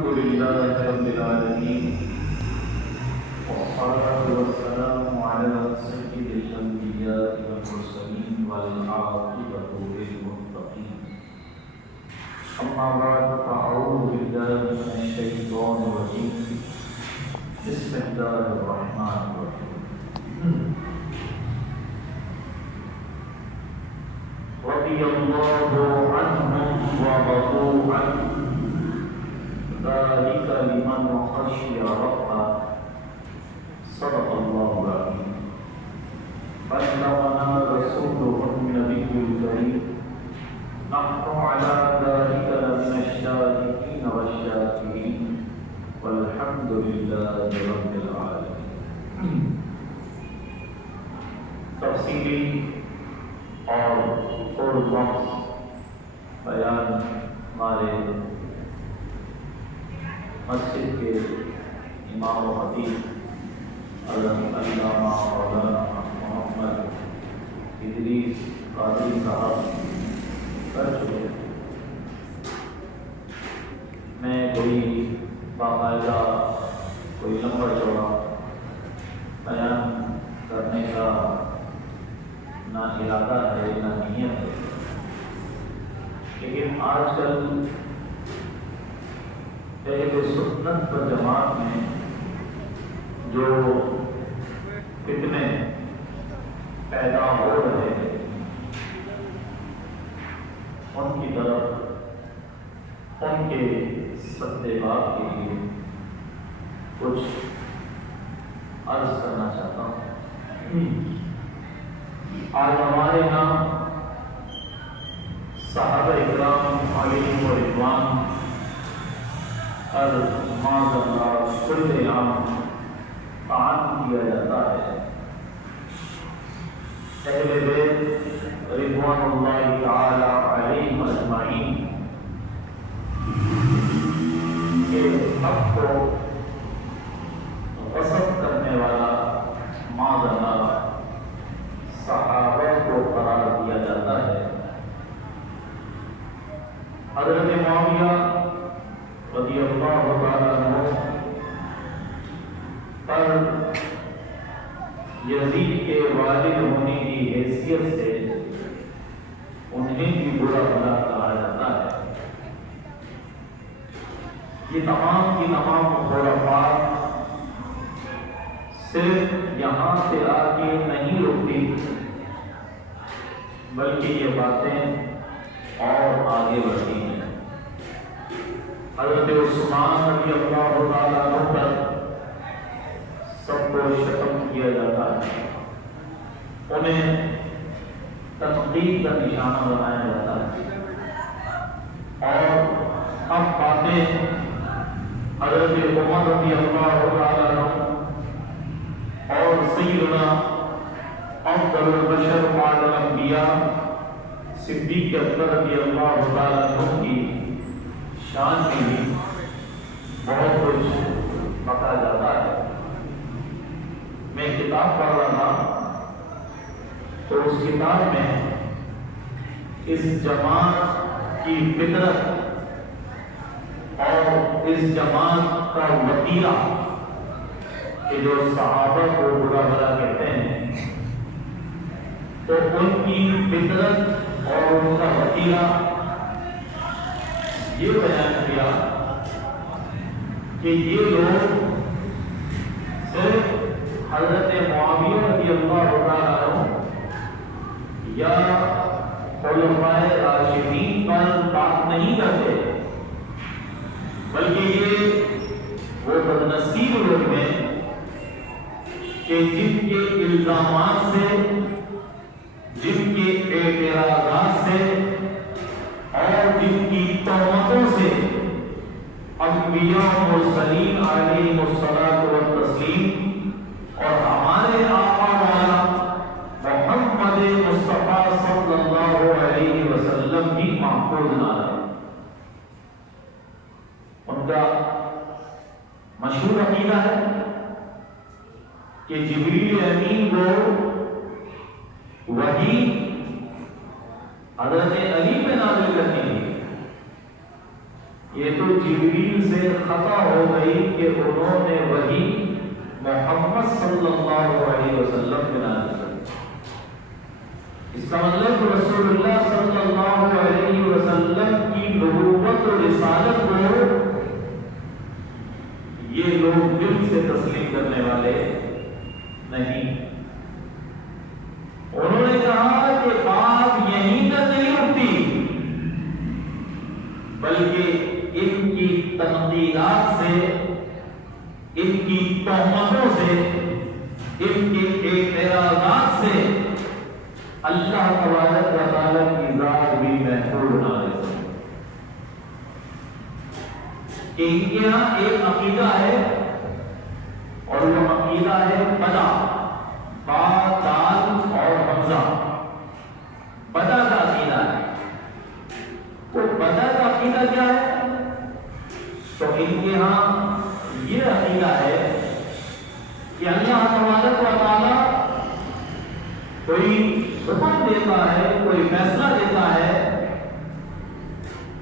الحمد لله رب العالمين والصلاة والسلام على سيد الأنبياء والمرسلين والعاقبة للمتقين أما بعد فأعوذ بالله من الشيطان الرجيم بسم الله الرحمن الرحيم رضي الله عنهم ورضوا عنه ذلك لمن خشي ربه صدق الله العظيم بلغنا رسوله النبي الكريم نحن على ذلك لمن الشاهدين والشاكرين والحمد لله رب العالمين. تفصیلی اور تھوڑا وقت بیان ہمارے مسجد کے امام و خطیب حضرت علامہ مولانا محمد ادریس قادری صاحب کر چکے. میں کوئی باقاعدہ کوئی لمبا چوڑا بیان کرنے کا نہ ارادہ ہے نہ نیت ہے، لیکن آج کل اہل سنت و جماعت میں جو فتنے پیدا ہو رہے ہیں ان کی طرف ان کے سدباب کے لیے کچھ عرض کرنا چاہتا ہوں. آج ہمارے یہاں صحابہ اکرام علیہم رضوان معاذ اللہ کل عام طعن کیا جاتا ہے. اہل بیت رضوان اللہ تعالی علیہم اجمعین کے حق کو غصب کرنے والا معاذ اللہ صحابہ کو قرار دیا جاتا ہے. حضرت معاویہ رضی اللہ تعالیٰ عنہ پر یزید کے والد ہونے کی حیثیت سے انہیں بھی برا بھلا کہا جاتا ہے. یہ تمام کی تمام خرافات صرف یہاں سے آ کے نہیں رکتی، بلکہ یہ باتیں اور آگے بڑھتی ہیں. حضرت عثمان رضی اللہ تعالیٰ عنہ پر سب کو شتم کیا جاتا ہے، انہیں تنقید کا نشانہ بنایا جاتا ہے. اور اب باتیں حضرت عمر رضی اللہ تعالیٰ عنہ اور سیدنا افضل البشر بعد الانبیاء صدیق اکبر رضی اللہ تعالیٰ عنہ کی شان میں بھی بہت کچھ بتایا جاتا ہے. میں کتاب پڑھ رہا تھا تو اس کتاب میں اس جماعت کی فطرت اور اس جماعت کا وتیرہ کہ جو صحابہ کو برا بھلا کہتے ہیں، تو ان کی فطرت اور ان کا وتیرہ یہ بیان کیا کہ یہ لوگ صرف حضرت معاویہ رضی اللہ تعالیٰ عنہ یا خلفائے راشدین پر بات نہیں کرتے، بلکہ یہ وہ بدنصیب لوگ ہیں کہ جن کے الزامات سے، جن کے اعتراضات سے اور جن کی تہمتوں سے انبیاء و مرسلین علیہم الصلاۃ والتسلیم اور ہمارے آقا والا محمد مصطفیٰ صلی اللہ علیہ وسلم بھی محفوظ نہ رہے. ان کا مشہور عقیدہ ہے کہ جبریل امین کو وحی حضرت علی پہ نازل کرنی تھی. یہ تو جبریل سے خطا ہو گئی کہ انہوں نے وہی محمد صلی اللہ علیہ وسلم بنا دیا۔ اس کا مطلب رسول اللہ صلی اللہ علیہ وسلم کی نبوت و رسالت کو یہ لوگ دل سے تسلیم کرنے والے نہیں۔ انہوں نے کہا کہ بات یہیں تک نہیں رکتی، بلکہ ان کی تنقیدات سے، ان کی تہمتوں سے، ان کے اعتراضات سے اللہ تبارک و تعالیٰ کی ذات بھی محفوظ نہ رہ سکے۔ کہ ان کے یہاں ایک عقیدہ ہے اور وہ عقیدہ ہے بدا، با، دال اور حمزہ، بدا کا عقیدہ ہے۔ تو بدا کا عقیدہ کیا ہے؟ تو ان کے یہاں یہ عقیدہ ہے کہ اللہ تبارک و تعالیٰ کوئی حکم دیتا ہے، کوئی فیصلہ دیتا ہے،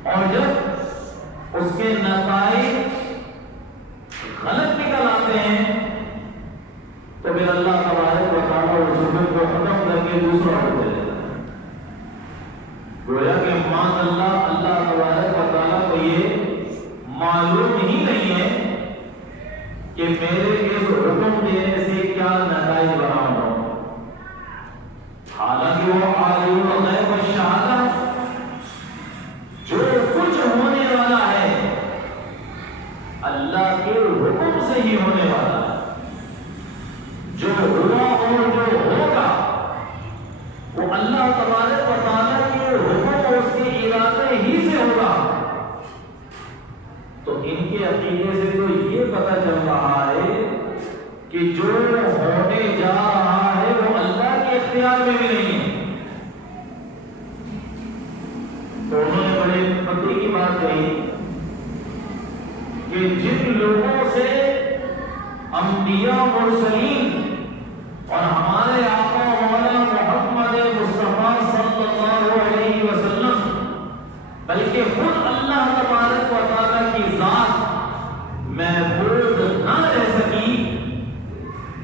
اور جب اس کے نتائج غلط نکل آتے ہیں تو پھر اللہ تبارک و تعالیٰ اس حکم کو ختم کر کے دوسرا حکم دے دیتا ہے۔ گویا کہ معاذ اللہ تبارک و تعالیٰ کو یہ معلوم ہی نہیں ہے کہ میرے اس حکم دینے سے کیا نتائج برآمد ہوں۔ حالانکہ وہ عالم الغیب والشہادہ، جو کچھ ہونے والا ہے اللہ کے حکم سے ہی ہونے والا ہے۔ جو ہوا اور جو ہوگا وہ اللہ تبارک و تعالیٰ کے حکم اور اس کے ارادے ہی سے ہوگا۔ تو ان کے عقیدے سے تو یہ پتہ چل رہا ہے کہ جو ہونے جا رہا ہے وہ اللہ کے اختیار میں بھی نہیں ہے۔ تو انہوں نے بڑے پتے کی بات کہی کہ جن لوگوں سے انبیاء مرسلین اور ہمارے آقا مولانا محمد مصطفیٰ صلی اللہ علیہ وسلم بلکہ خود اللہ تبارک و تعالیٰ کی ذات محفوظ نہ رہ سکی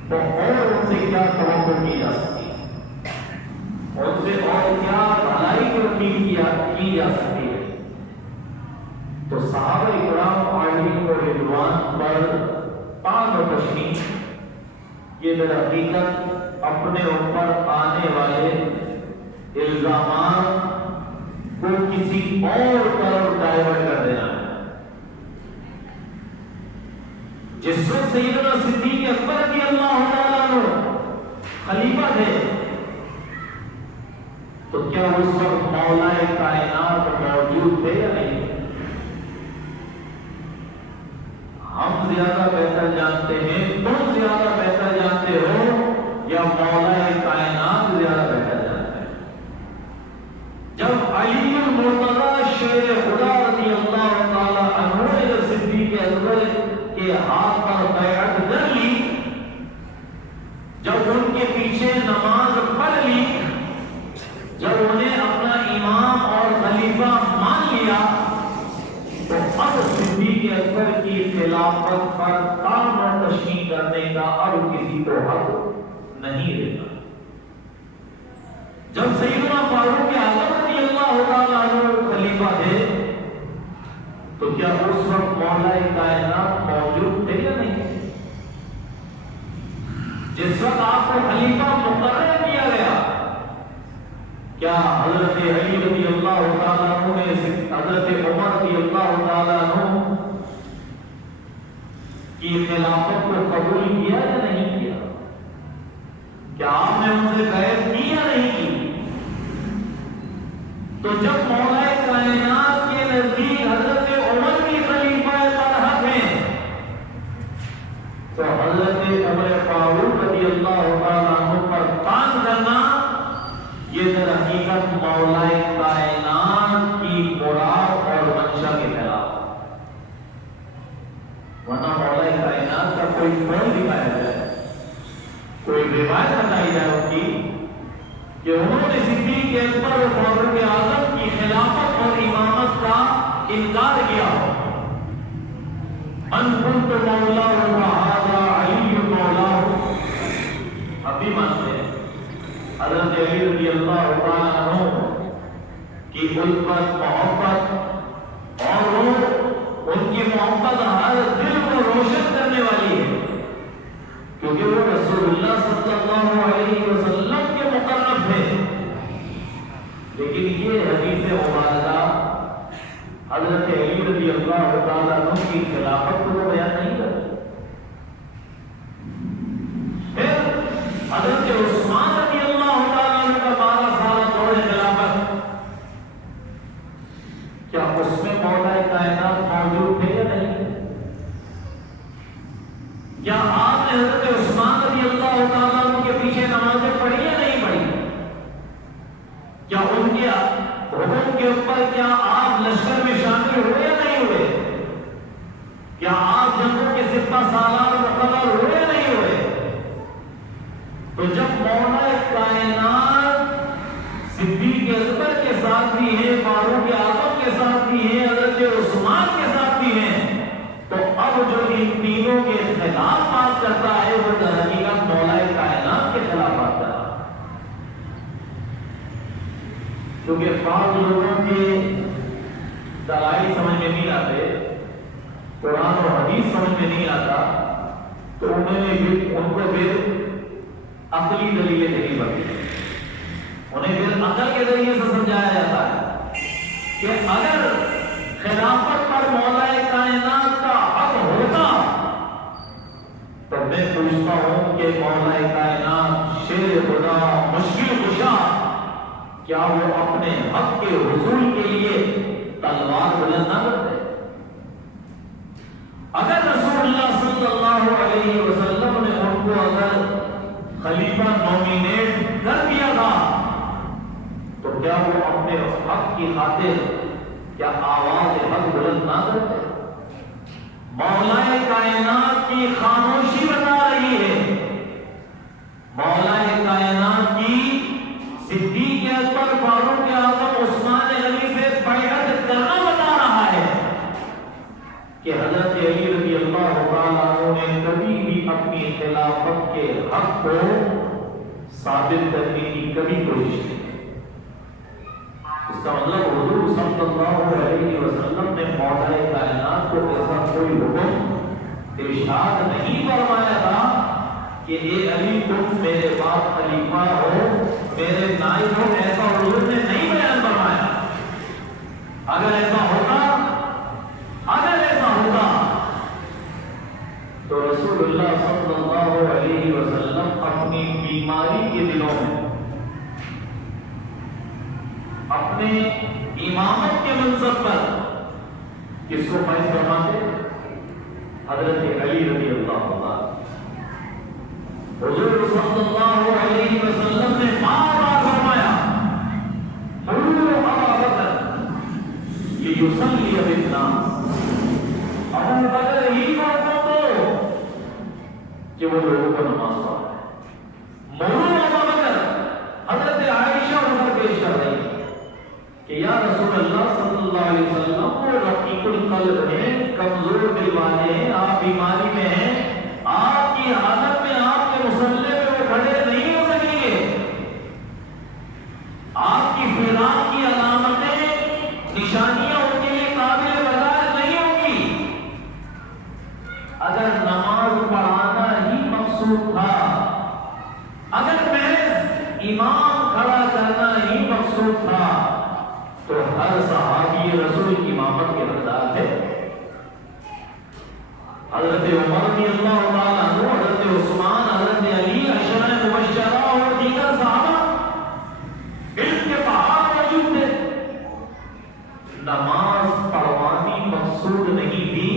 تو اور ان سے کیا توقع کی جا سکتی ہے، ان سے اور کیا بھلائی کی امید کی جا سکتی ہے۔ تو صحابہ کرام علیہم رضوان پر پاک و تشریف یہ در حقیقت اپنے اوپر آنے والے الزامات کو کسی اور طرف ڈائیورٹ کر دینا ہے۔ جس وقت سیدنا صدیق اکبر رضی اللہ تعالیٰ عنہ خلیفہ تھے تو کیا اس وقت مولا کائنات موجود تھے یا نہیں؟ ہم زیادہ بہتر جانتے ہیں، تم زیادہ بہتر جانتے ہو یا مولا کائنات زیادہ بہتر جانتے ہیں؟ جب علی المرتضی شیر خدا رضی اللہ تعالیٰ عنہ نے جب صدیق اکبر کے ہاتھ پر بیعت کر لی، جب ان کے پیچھے نماز پڑھ لی، جب انہیں اپنا امام اور خلیفہ مان لیا، تو اب صدیق اکبر کی خلافت پر کام و تشریح کرنے کا اب کسی کو حق نہیں رہتا۔ جب سیدنا فاروق اعظم رضی اللہ تعالیٰ عنہ خلیفہ تھے تو کیا اس وقت مولا کائنات موجود تھے یا نہیں؟ جس وقت آپ کو خلیفہ مقرر کیا گیا، کیا حضرت علی رضی اللہ تعالیٰ عنہ نے حضرت عمر رضی اللہ تعالیٰ عنہ کی خلافت کو قبول کیا یا نہیں کیا؟ کیا آپ نے ان سے بیعت کی یا نہیں کی؟ تو جب مولا کائنات کے نزدیک حضرت عمر کی خلیفہ برحق ہیں تو حضرت عمر فاروق رضی اللہ تعالیٰ عنہ پر تان کرنا یہ در حقیقت مولا کائنات کی مراد اور منشا کے خلاف، ورنہ مولا کائنات کا کوئی قول دکھایا جائے، کوئی روایت بتائی جائے ان کی کہ انہوں نے صدیق اکبر اور فاروق اعظم کی خلافت اور امامت کا انکار کیا ہو، من كنت مولاه فهذا علي مولاه. اب بھی مانتے ہیں حضرت علی رضی اللہ تعالیٰ عنہ کی الفت محبت، اور وہ ان کی محبت ہر دل کو روشن کرنے والی ہے، کیونکہ وہ رسول اللہ صلی اللہ علیہ وسلم کے مقرب تھے. لیکن یہ حدیث مبارکہ حضرت علی رضی اللہ تعالیٰ عنہ کی خلافت کو بیان نہیں کرتی. پھر حضرت عثمان رضی اللہ تعالیٰ عنہ کا 12 سال دور خلافت، کیا اس میں مولا کائنات موجود تھے یا نہیں؟ کیا آپ نے حضرت عثمان رضی اللہ تعالیٰ عنہ کے پیچھے نمازیں پڑھی یا نہیں پڑھی؟ کیا ان کے حکم کے اوپر کیا آپ لشکر میں شامل ہوئے یا نہیں ہوئے؟ کیا آپ جنگوں کے سپہ سالار مقرر ہوئے یا نہیں ہوئے؟ تو جب مولا کائنات صدیق اکبر کے ساتھ بھی ہیں، فاروق اعظم کے ساتھ بھی ہیں، حضرت عثمان کے ساتھ بھی ہیں، تو اب جو ان تینوں کے خلاف بات کرتا ہے وہ در حقیقت مولا کائنات کے خلاف بات کرتا ہے. کیونکہ بعض لوگوں کے دلائل سمجھ میں نہیں آتے، قرآن اور حدیث سمجھ میں نہیں آتا، تو ان کو پھر عقلی دلیلیں دینی پڑتی ہیں. انہیں پھر عقل کے ذریعے سے سمجھایا جاتا ہے کہ اگر خلافت پر مولا کائنات کا حق ہوتا تو میں پوچھتا ہوں کہ مولا کائنات شیر خدا مشکل کشا، کیا وہ اپنے حق کے حصول کے لیے تلوار بلند نہ کرتے؟ اگر رسول اللہ صلی اللہ علیہ وسلم نے ان کو اگر خلیفہ نومینیٹ کر دیا تھا تو کیا وہ اپنے حق کی خاطر کیا آواز حق بلند نہ کرتے؟ مولا کائنات کی خاموشی بتا رہی ہے، مولا کائنات کی صدیق اکبر، فاروق اعظم، عثمان غنی سے بیعت کرنا بتا رہا ہے کہ حضرت علی رضی اللہ تعالیٰ عنہ نے کبھی بھی اپنی خلافت کے حق کو ثابت کرنے کی کبھی کوشش نہیں. اس کا مطلب حضور صلی اللہ علیہ وسلم نے مولا کائنات کو ایسا کوئی حکم ارشاد نہیں فرمایا تھا کہ اے علی تم میرے بعد خلیفہ ہو، میرے نائب ہو، ایسا حضور نے نہیں بیان فرمایا. اگر ایسا ہوتا تو رسول اللہ صلی اللہ علیہ وسلم اپنی بیماری کے دنوں میں اپنے امامت کے منصب پر کس کو فائز فرماتے؟ حضرت علی رضی اللہ عنہ. حضور صلی اللہ علیہ وسلم نے بار بار فرمایا حضور ابا بکر لیصلی بالناس، ابو بکر ہی کو کہ وہ لوگوں کو نماز پڑھائے. مرو ابا بکر، حضرت عائشہ عمر پیش کر رہی کہ یا رسول اللہ صلی اللہ علیہ وسلم وہ رقیق القلب ہیں، کمزور دل والے ہیں، آپ بیماری میں ہیں، آپ کی حالت میں آپ کے مصلے پہ وہ کھڑے نہیں ہو سکیں گے، آپ کی فراق کی علامتیں نشانیاں ان کے لیے قابل برداشت نہیں ہوں گی. اگر نماز پڑھانا ہی مقصود تھا، اگر محض امام کھڑا کرنا ہی مقصود تھا تو ہر صحابی رسول کی امامت کے حقدار تھے. حضرت عمر رضی اللہ تعالیٰ عنہ، حضرت عثمان، حضرت علی، عشرہ مبشرہ اور دیگر صحابہ علم کے پہاڑ موجود تھے. نماز پڑھوانی مقصود نہیں تھی،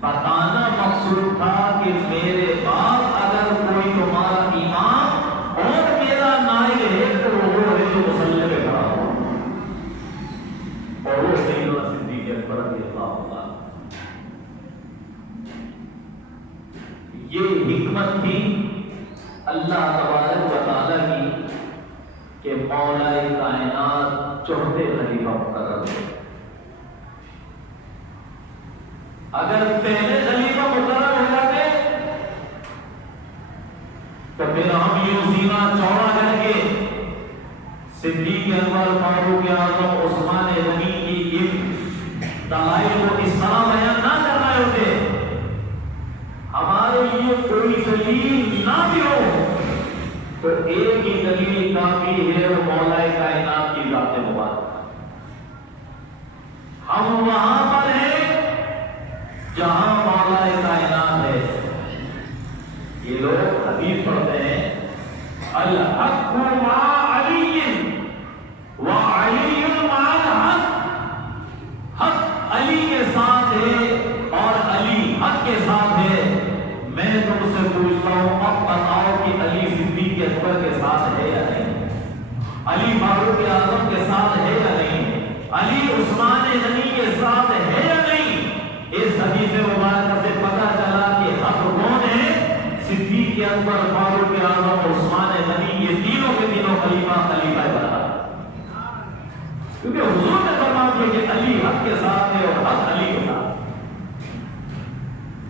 بتانا مقصود تھا کہ میرے بعد اگر کوئی تمہارا امام اور میرا نائب ہے تو وہ ہے جو مصلی پہ کھڑا ہو، اور وہ سیدنا صدیق اکبر رضی اللہ عنہ. یہ حکمت تھی اللہ تبارک و تعالیٰ کی کہ مولا کائنات چوتھے خلیفہ مقرر ہوئے. اگر پہلے سینہ چوڑا کر کے صدیق اکبر فاروق اعظم عثمان غنی کی ایک دلائل کو اس طرح بیان نہ کر رہے ہوتے ہمارے لیے کوئی دلیل نہ بھی ہو تو ایک ہی دلیل کافی ہے وہ مولا کائنات کی ذات مبارک ہم وہاں پر ہیں جہاں مولا کائنات ہے یہ لوگ حدیث پڑھتے ہیں الحق مع علی وعلی مع الحق حق علی کے ساتھ ہے اور علی حق کے ساتھ ہے میں تم سے پوچھتا ہوں اب بتاؤ کہ علی صدیق اکبر کے ساتھ ہے یا نہیں علی فاروق اعظم کے ساتھ ہے یا نہیں علی عثمان غنی کے ساتھ ہے یا نہیں اس حدیث مبارکہ سے پتہ چلا کہ حق کون ہے صدیق اکبر فاروق اعظم عثمان غنی یہ تینوں کے تینوں خلیفہ برا کیونکہ حضور نے فرما دیا کہ علی حق کے ساتھ ہے اور حق علی کے ساتھ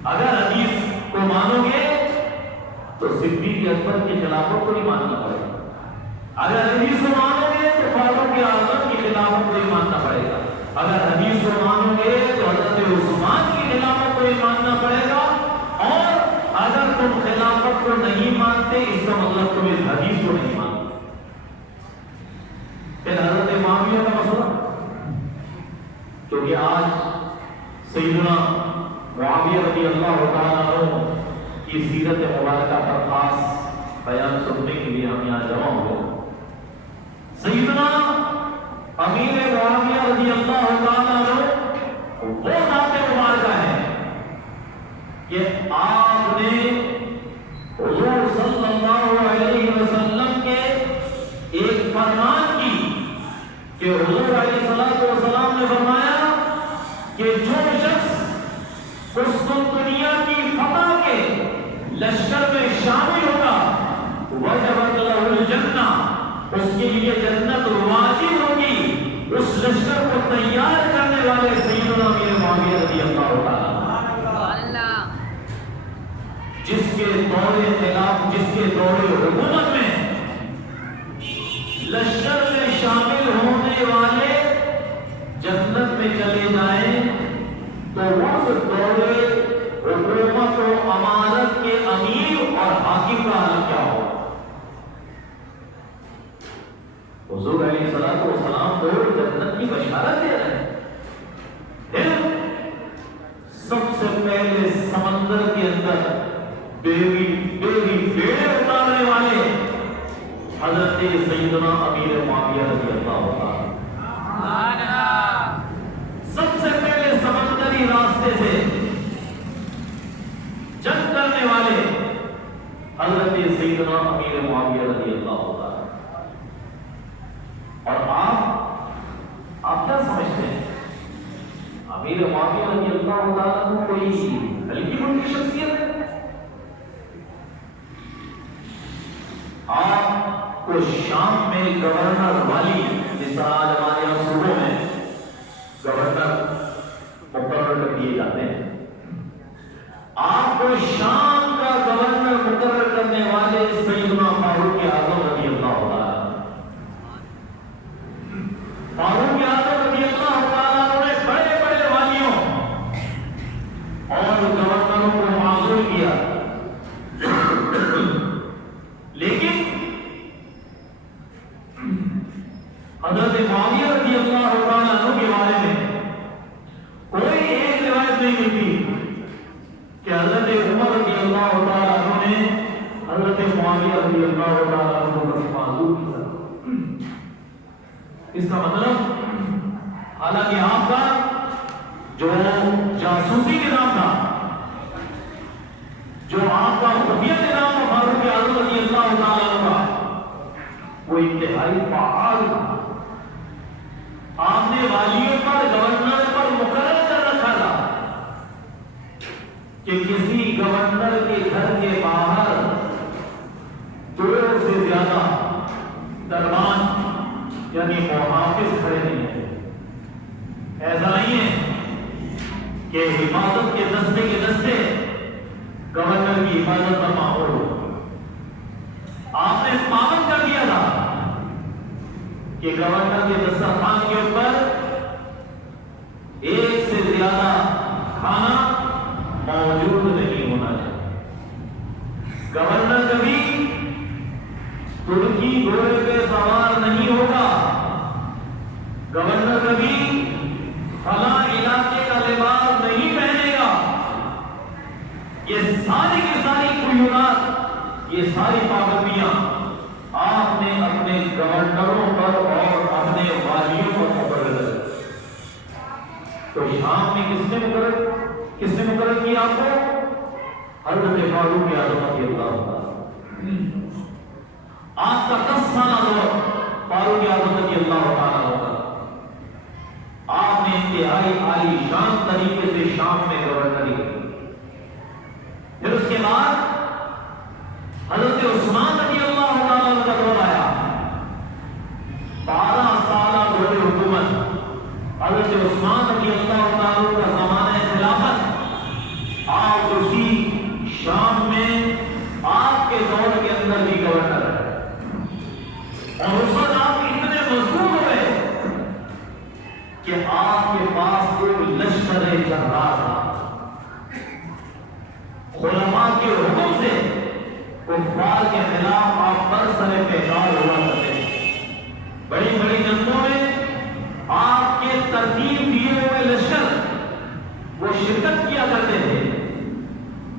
اگر حدیث کو مانو گے تو صدیق اکبر کی خلافت کو نہیں ماننا پڑے گا اگر حدیث کو مانو گے تو فاروق اعظم کی خلافت کو ہی ماننا پڑے گا اگر حدیث کو مانو گے تو حضرت عثمان کی خلافت کو ہی ماننا پڑے گا اور اگر تم خلافت کو نہیں مانتے اس کا مطلب تم اس حدیث کو نہیں مانتے پھر حضرت معاویہ کا مسئلہ کیونکہ آج سیدنا معاویہ رضی اللہ تعالیٰ عنہ کی سیرت مبارکہ پر خاص بیان سننے کے لیے ہم یہاں جمع ہوئے سیدنا امیر معاویہ رضی اللہ تعالیٰ عنہ وہ ذات مبارکہ ہے کہ آپ نے حضور صلی اللہ علیہ وسلم کے ایک فرمان کی کہ حضور علیہ السلام نے فرمایا کہ جو شخص قسطنطنیہ کی فتح کے لشکر میں شامل ہوگا وجبت لہ الجنہ اس کے لیے جنت واجب ہوگی اس لشکر کو تیار کرنے والے سیدنا امیر معاویہ رضی اللہ تعالیٰ جس کے دور خلاف جس کے دور حکومت میں لشکر میں شامل ہونے والے جنت میں چلے جائیں تو اس دور حکومت و امارت کے امیر اور حاکم کا حال کیا ہو حضور علیہ السلام کو جنت کی بشارت دے رہے ہیں پھر سب سے پہلے سمندر کے اندر بیڑے اتارنے والے حضرت سیدنا امیر معاویہ رضی اللہ عنہ سب سے پہلے سمندری راستے سے جنگ کرنے والے حضرت سیدنا امیر معاویہ رضی اللہ عنہ اور آپ کیا سمجھتے ہیں امیر معاویہ رضی اللہ عنہ کوئی ہلکی پھلکی شخصیت ہے آپ کو شام میں گورنر والی جس طرح آج ہمارے یہاں صوبوں میں گورنر مقرر کر دیے جاتے ہیں آپ کو شام کا گورنر مقرر کرنے والے سیدنا فاروق اعظم رضی اللہ تعالیٰ فاروق اعظم رضی اللہ تعالیٰ نے بڑے بڑے والیوں اور گورنروں کو معذور کیا لیکن حضرت معاویہ رضی اللہ تعالیٰ عنہ کے بارے میں کوئی ایک روایت نہیں ملتی کہ حضرت عمر رضی اللہ تعالیٰ عنہ نے حضرت معاویہ رضی اللہ تعالیٰ عنہ کو معذور کیا اس کا مطلب حالانکہ آپ کا جو جاسوسی نظام تھا جو آپ کا خفیہ نظام تھا فاروق اعظم رضی اللہ تعالیٰ عنہ کا وہ انتہائی فعال تھا آپ نے والیوں پر گورنر پر مقرر کر رکھا تھا کہ کسی گورنر کے گھر کے باہر 2 سے زیادہ دربان یعنی محافظ کھڑے نہیں ہیں ایسا نہیں ہے کہ حفاظت کے دستے گورنر کی حفاظت پر ماحول ہو آپ نے کہ گورنر کے دسترخوان کے اوپر ایک سے زیادہ کھانا موجود نہیں ہونا چاہیے۔ گورنر کبھی ترکی گھوڑے پہ سوار نہیں ہوگا، گورنر کبھی فلاں علاقے کا لباس نہیں پہنے گا۔ یہ ساری کی ساری قیودات، یہ ساری پابندیاں آپ نے اپنے گورنروں پر اور اپنے والیوں پر مقرر کر۔ تو شام میں کس نے مقرر کیا آپ کو؟ حضرت فاروق اعظم رضی اللہ تعالیٰ۔ آپ کا 10 سالہ دور فاروق اعظم رضی اللہ تعالیٰ ہوگا۔ آپ نے انتہائی عالی شان طریقے سے شام میں گورنری کی۔ پھر اس کے بعد حضرت عثمان رضی اللہ تعالیٰ کا دور آیا۔ 12 سالہ دور حکومت حضرت عثمان رضی اللہ تعالیٰ کا زمانہ خلافت۔ آپ اسی شام میں آپ کے دور کے اندر بھی گورنر ہے، اور اس وقت آپ اتنے مضبوط ہوئے کہ آپ کے پاس ایک لشکر جرار تھا۔ علماء کے حکم سے کفار کے خلاف آپ برسر پیکار ہوا کرتے ہیں۔ بڑی بڑی جنگوں میں آپ کے ترتیب دیے ہوئے لشکر وہ شرکت کیا کرتے تھے۔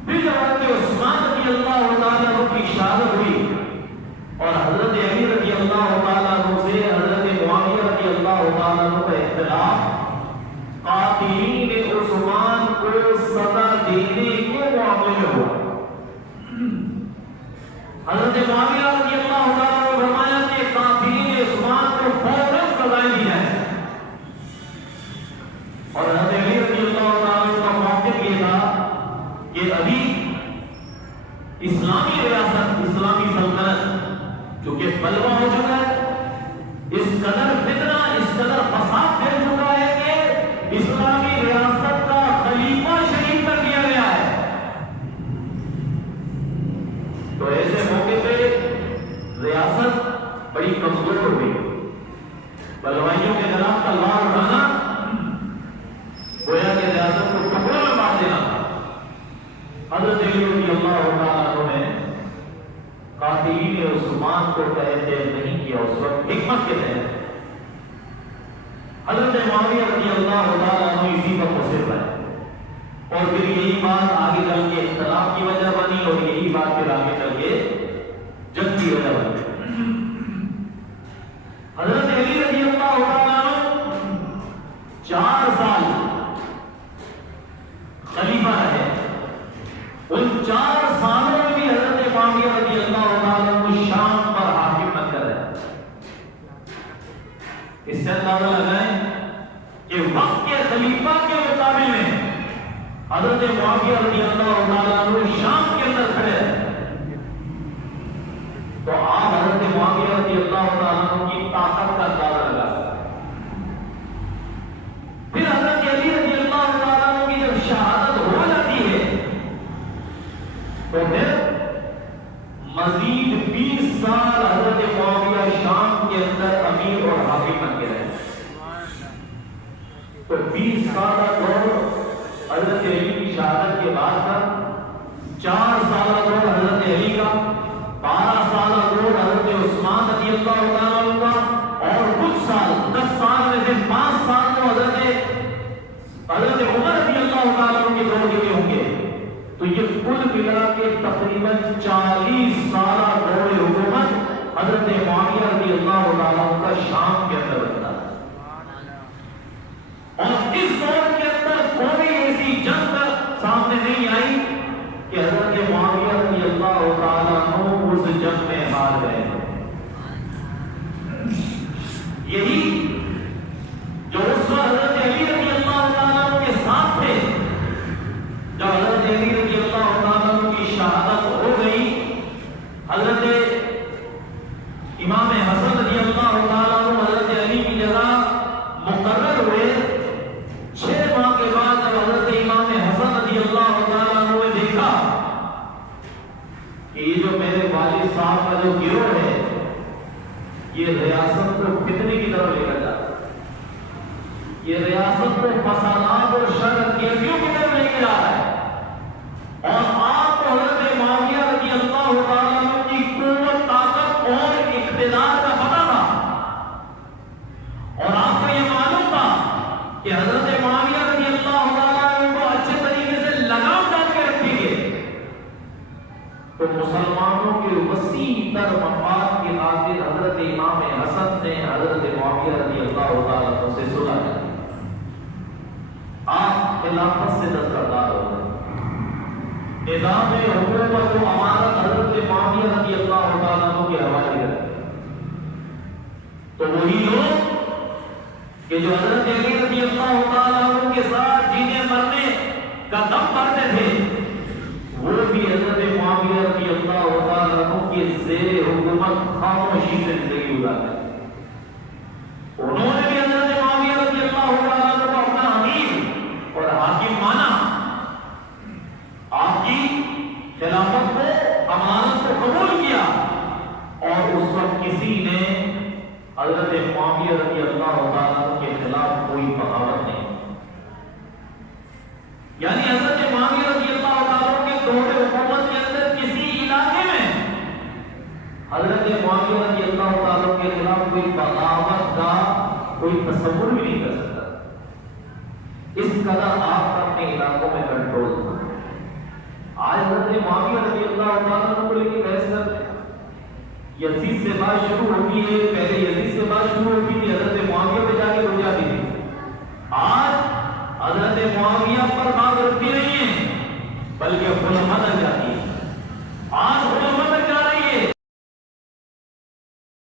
پھر جب حضرت عثمان رضی اللہ تعالیٰ عنہ کی شہادت ہوئی اور حضرت علی رضی اللہ تعالیٰ عنہ سے حضرت معاویہ رضی اللہ تعالیٰ عنہ کا اختلاف قاتلین عثمان کو سزا دینے کے معاملے میں ہوا۔ حضرت معاویہ رضی اللہ تعالیٰ عنہ نے فرمایا کہ قاتلین عثمان کو فوراً سزائیں دی جائیں، اور حضرت علی رضی اللہ تعالیٰ عنہ کا موقف یہ تھا کہ ابھی اسلامی ریاست، اسلامی سلطنت جو کہ بلوا ہو چکا ہے، اس قدر فتنہ، اس قدر فساد پھیل چکا ہے کہ اسلامی ریاست کا خلیفہ شہید کر دیا گیا ہے۔ تو ایسے موقع پہ ریاست بڑی کمزور ہو گئی۔ بلوائیوں کے خلاف تلوار اٹھانا گویا کہ ریاست کو ٹکڑوں میں بانٹ دینا۔ حضرت علی رضی اللہ تعالیٰ عنہ نے قاتلین عثمان کو قید نہیں کیا اس وقت حکمت کے تحت۔ حضرت معاویہ رضی اللہ تعالیٰ عنہ اسی پر مصر رہے، اور پھر یہی بات آگے چل کے اختلاف کی وجہ بنی، اور یہی بات پھر آگے چل کے جنگ کی وجہ بنی۔ حضرت علی رضی اللہ تعالیٰ عنہ 4 سال خلیفہ رہے۔ ان 4 سالوں میں بھی حضرت معاویہ رضی اللہ تعالیٰ عنہ شام پر حاکم کر رہے۔ اس سے اندازہ لگائیں کہ وقت کے خلیفہ کے مقابل میں حضرت معاویہ رضی اللہ تعالیٰ عنہ شام کے اندر کھڑے ہیں، تو آپ حضرت معاویہ رضی اللہ تعالیٰ عنہ کی طاقت کا اندازہ لگا سکتے ہیں۔ پھر حضرت علی رضی اللہ تعالیٰ عنہ کی جب شہادت ہو جاتی ہے تو پھر مزید 20 سال حضرت معاویہ شام کے اندر امیر اور حاکم بن کے رہے۔ تو 20 سالہ دور حضرت علی کی شہادت کے بعد کا، 4 سالہ دور حضرت علی کا، 12 سالہ دور حضرت عثمان رضی اللہ تعالیٰ عنہ کا، اور کچھ سال 10 سال میں سے 5 سال تو حضرت عمر رضی اللہ تعالیٰ عنہ کے دور کے ہوں گے۔ تو یہ کل ملا کے تقریباً 40 سالہ دور حکومت حضرت معاویہ رضی اللہ تعالیٰ عنہ کا شام کے اندر بنتا ہے۔ اور اس دور کے اندر کوئی ایسی جنگ سامنے نہیں آئی کہ حضرت معاویہ رضی اللہ تعالیٰ عنہ اس جنگ میں ہار گئے۔ یہی جو اس وقت حضرت علی رضی اللہ تعالیٰ عنہ کے ساتھ تھے، جب حضرت علی رضی اللہ تعالیٰ عنہ کی شہادت ہو گئی، حضرت امام حسن رضی اللہ تعالیٰ عنہ حضرت علی کی جگہ مقرر ہوئے۔ 6 ماہ کے بعد جب حضرت امام حسن رضی اللہ تعالیٰ عنہ نے دیکھا یہ ریاست کو فسادات اور شر کیفیوں کی طرف لے کے جا رہا ہے، اور آپ کو حضرت معاویہ رضی اللہ تعالیٰ عنہ کی قوت، طاقت اور اقتدار کا پتہ تھا، اور آپ کو یہ معلوم تھا کہ حضرت معاویہ رضی اللہ تعالیٰ عنہ کو اچھے طریقے سے لگام ڈال کے رکھیں گے، تو مسلمانوں کے وسیع تر مفاد کی خاطر حضرت امام حسن نے حضرت معاویہ رضی اللہ تعالیٰ عنہ سے صلح کی، آپ خلافت سے دستبردار ہو گئے، نظام حکومت و امارت حضرت معاویہ رضی اللہ تعالیٰ عنہ کے حوالے کر دیا۔ تو وہی لوگ کہ جو حضرت علی رضی اللہ تعالیٰ عنہ کے ساتھ جینے مرنے کا دم بھرتے تھے، وہ بھی حضرت معاویہ رضی اللہ تعالیٰ عنہ کے زیر حکومت خاموشی سے زندگی گزارتے تھے۔ انہوں نے بھی حضرت معاویہ رضی اللہ تعالیٰ عنہ کو اپنا امیر اور حاکم مانا، آپ کی خلافت کو، امانت کو قبول کیا، اور اس وقت کسی نے حضرت معاویہ رضی اللہ تعالیٰ عنہ کے خلاف کوئی بغاوت نہیں، یعنی حضرت معاویہ رضی اللہ تعالیٰ عنہ کے دور حکومت کے اندر کسی علاقے میں حضرت معاویہ رضی اللہ تعالیٰ عنہ کے خلاف کوئی بغاوت کا کوئی تصور بھی نہیں کر سکتا، اس قدر آپ کا اپنے علاقوں میں کنٹرول تھا۔ آج حضرت معاویہ رضی اللہ تعالیٰ عنہ کو لے کے بحث کرتے ہیں، یزید سے بات شروع ہوتی ہے، پہلے یزید سے بات شروع ہوتی تھی، حضرت معاویہ پہ جا کے ہو جاتی تھی، آج حضرت معاویہ پر بات رکھتی نہیں ہے بلکہ علماء تک جاتی ہے، آج